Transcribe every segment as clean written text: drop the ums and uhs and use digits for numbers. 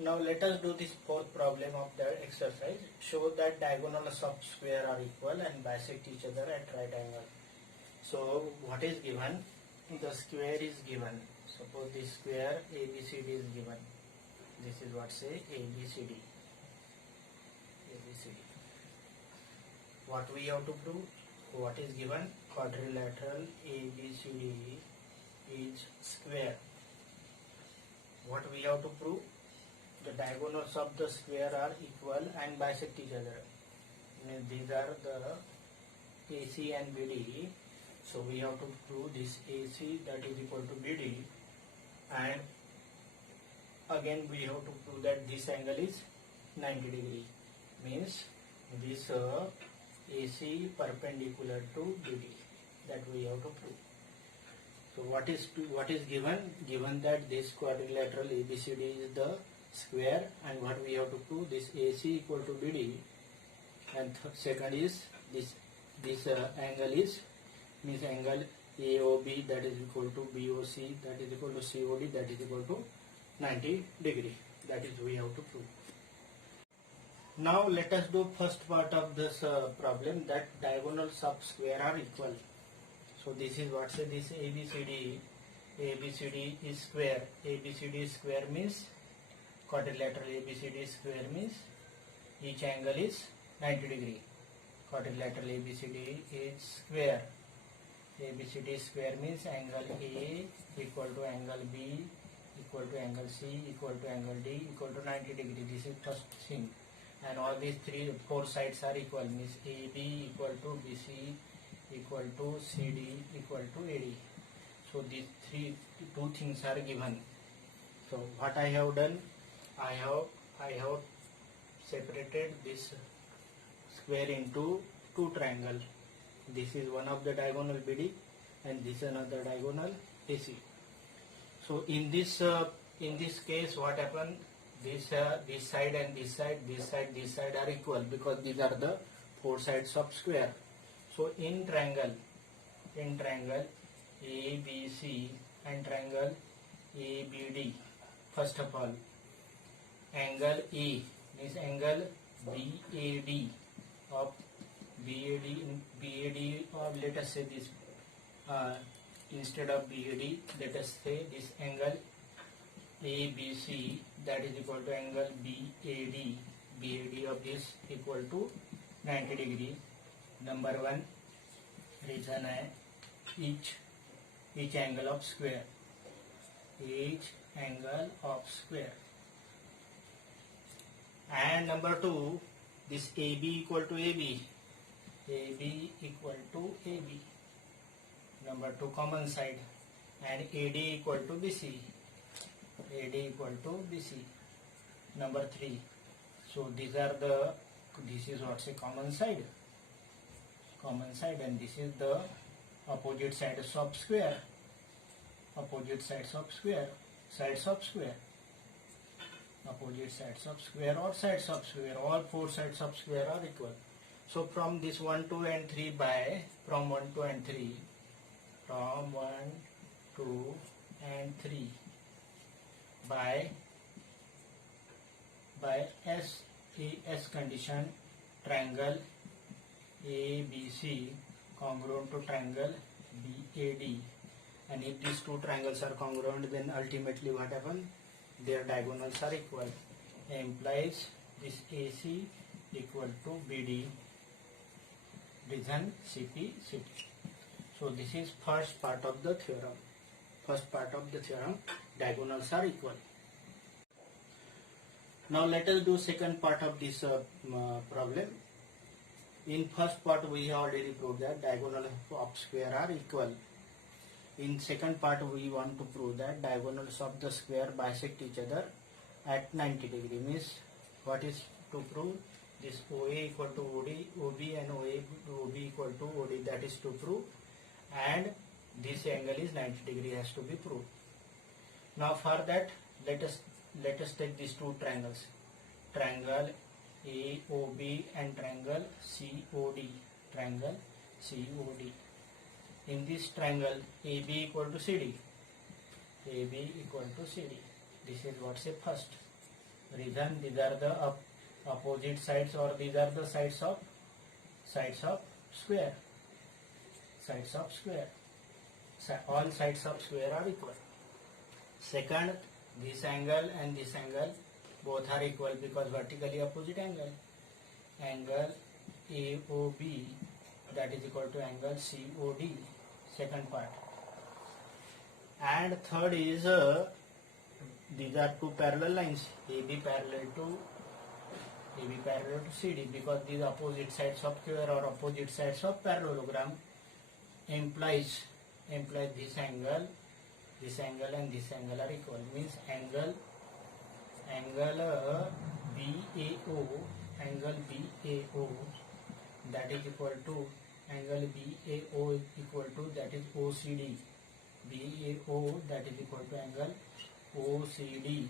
Now let us do this fourth problem of the exercise. Show that diagonals of square are equal and bisect each other at right angle. So what is given? The square is given. Suppose this square ABCD is given. This is what say ABCD. ABCD. What we have to prove? What is given? Quadrilateral ABCD is square. What we have to prove? The diagonals of the square are equal and bisect each other. These are the AC and BD. So we have to prove this AC that is equal to BD, and again we have to prove that this angle is 90 degree. Means this AC perpendicular to BD, that we have to prove. So what is given? Given that this quadrilateral ABCD is the square, and what we have to prove, this AC equal to BD, and second is this angle is means angle AOB that is equal to BOC that is equal to COD that is equal to 90 degree. That is we have to prove. Now let us do first part of this problem, that diagonals of square are equal. So this is what say this ABCD is square. ABCD is square means quadrilateral ABCD square means each angle is 90 degree. Quadrilateral ABCD is square. ABCD square means angle A equal to angle B equal to angle C equal to angle D equal to 90 degree. This is first thing. And all these four sides are equal, means AB equal to BC equal to CD equal to AD. So these two things are given. So what I have done, I have separated this square into two triangles. This is one of the diagonal BD and this another diagonal AC. So in this case, what happened? This side and this side are equal because these are the four sides of square. So in triangle ABC and triangle ABD, first of all, angle A means angle BAD of BAD or let us say this instead of BAD, let us say this angle ABC that is equal to angle BAD of this equal to 90 degree. Number one reason है each angle of square, and number two, this AB equal to AB equal to AB, number two common side, and AD equal to BC, number three. So these are this is what's a common side, and this is the opposite sides of square, opposite sides of square or sides of square. All four sides of square are equal. So from this 1, 2 and 3 from 1, 2 and 3 by S condition, triangle ABC congruent to triangle BAD, and if these two triangles are congruent, then ultimately what happens? Their diagonals are equal. Implies this AC equal to BD, reason CP. So this is first part of the theorem. Diagonals are equal. Now let us do second part of this problem. In first part we have already proved that diagonals of square are equal. In second part we want to prove that diagonals of the square bisect each other at 90 degree. Means what is to prove? This OA equal to OB and OB equal to OD, that is to prove, and this angle is 90 degree has to be proved. Now for that, let us take these two triangles, triangle AOB and triangle COD. In this triangle AB equal to CD, this is what say first. Reason, these are the opposite sides, or these are the sides of square. Sides of square. All sides of square are equal. Second, this angle and this angle both are equal because vertically opposite angle. Angle AOB, that is equal to angle COD. Second part. And third is these are two parallel lines, AB parallel to CD, because these opposite sides of square or opposite sides of parallelogram implies this angle and this angle are equal, means angle BAO that is equal to angle BAO is equal to, that is OCD. BAO that is equal to angle OCD.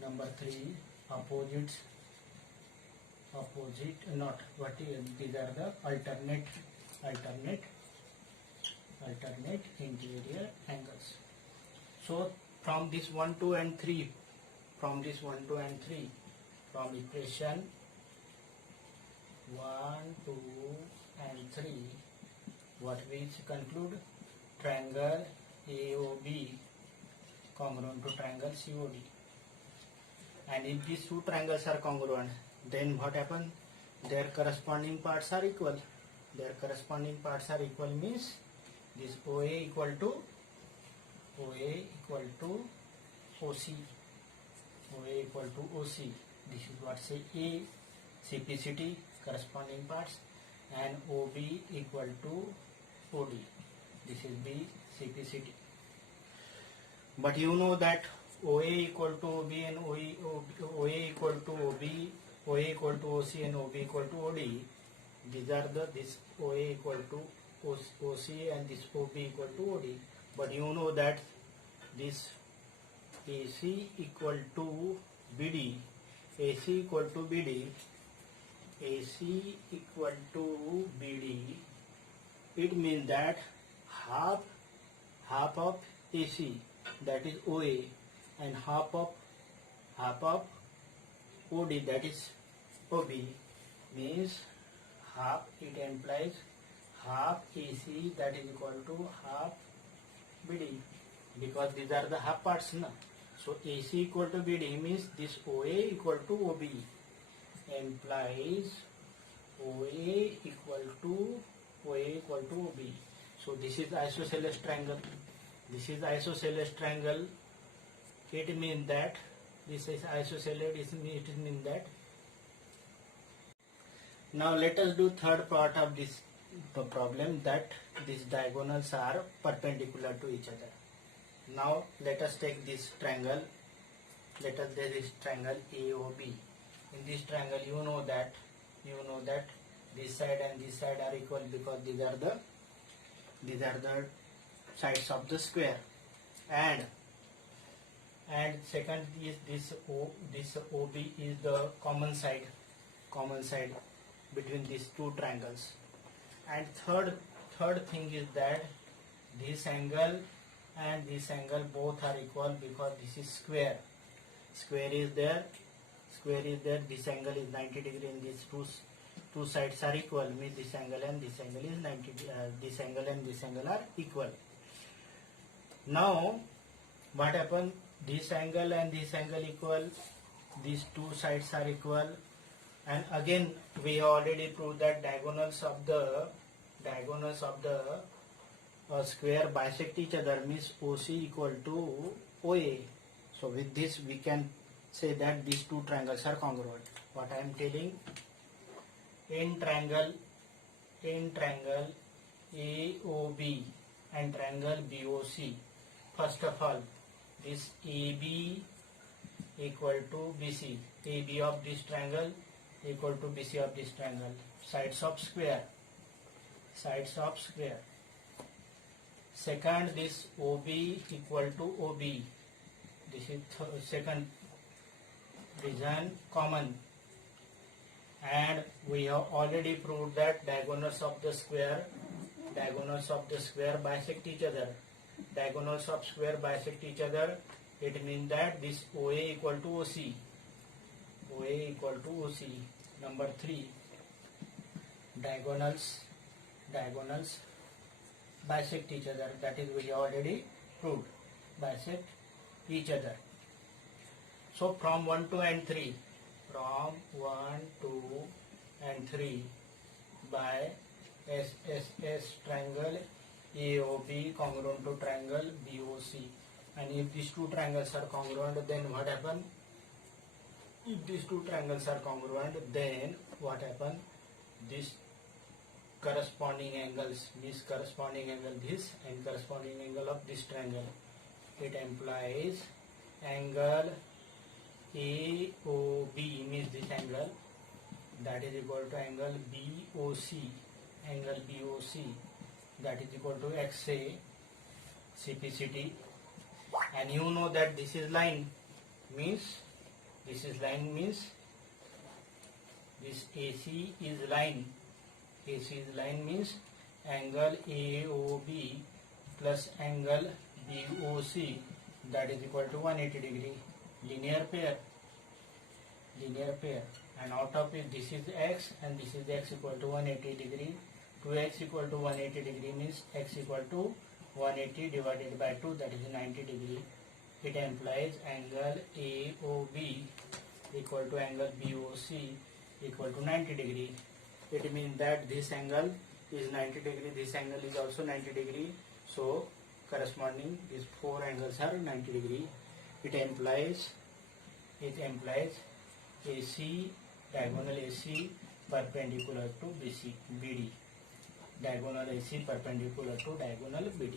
Number 3, opposite not what is, these are the alternate interior angles. So from this 1, 2 and 3, from equation 1, 2 and 3, what we conclude? Triangle AOB congruent to triangle COD. And if these two triangles are congruent, then what happens? Their corresponding parts are equal. Means this OA equal to OC. This is what say A, CPCT, corresponding parts, and OB equal to OD. This is B, CPCT. But you know that OA equal to OB and OA equal to OB, OA equal to OC and OB equal to OD. These are this OA equal to OC and this OB equal to OD. But you know that this AC equal to BD, AC equal to BD, it means that half of AC, that is OA, and half of OD, that is OB, means half, it implies half AC that is equal to half BD, because these are the half parts, na? So AC equal to BD means this OA equal to OB implies OA equal to OB. So this is isosceles triangle. It means that this is isosceles. It means that. Now let us do third part of this problem, that these diagonals are perpendicular to each other. Now let us take this triangle. Let us take this triangle AOB. In this triangle, you know that this side and this side are equal because these are the sides of the square. And second is this OB is the common side between these two triangles. And third thing is that this angle and this angle both are equal because this is square. Square is there. This angle is 90 degree, and these two sides are equal. Means this angle and this angle is 90. This angle and this angle are equal. Now what happens? This angle and this angle equal. These two sides are equal. And again we have already proved that diagonals of the square bisect each other, means OC equal to OA. So with this we can say that these two triangles are congruent. What I am telling, in triangle AOB and triangle BOC, first of all, this AB equal to BC, AB of this triangle equal to BC of this triangle, sides of square. Second, this OB equal to OB, this is second reason, common. And we have already proved that diagonals of the square bisect each other. It means that this OA equal to OC. OA equal to OC. Number 3, diagonals bisect each other. That is we already proved. Bisect each other. So from 1, 2 and 3, from 1, 2 and 3 by SSS triangle AOB congruent to triangle BOC. And if these two triangles are congruent, then what happen? If these two triangles are congruent, then what happen? This corresponding angles, this corresponding angle this and corresponding angle of this triangle. It implies angle AOB means this angle, that is equal to angle BOC. Angle BOC that is equal to XA CPCT. And you know that this is line means this AC is line. AC is line means angle AOB plus angle BOC that is equal to 180 degree. Linear pair. And out of it, this is x and this is x equal to 180 degree. 2x equal to 180 degree means x equal to 180 divided by 2, that is 90 degree. It implies angle AOB equal to angle BOC equal to 90 degree. It means that this angle is 90 degree, this angle is also 90 degree. So corresponding these four angles are 90 degree. It implies AC, diagonal AC perpendicular to BD. Diagonal AC perpendicular to diagonal BD.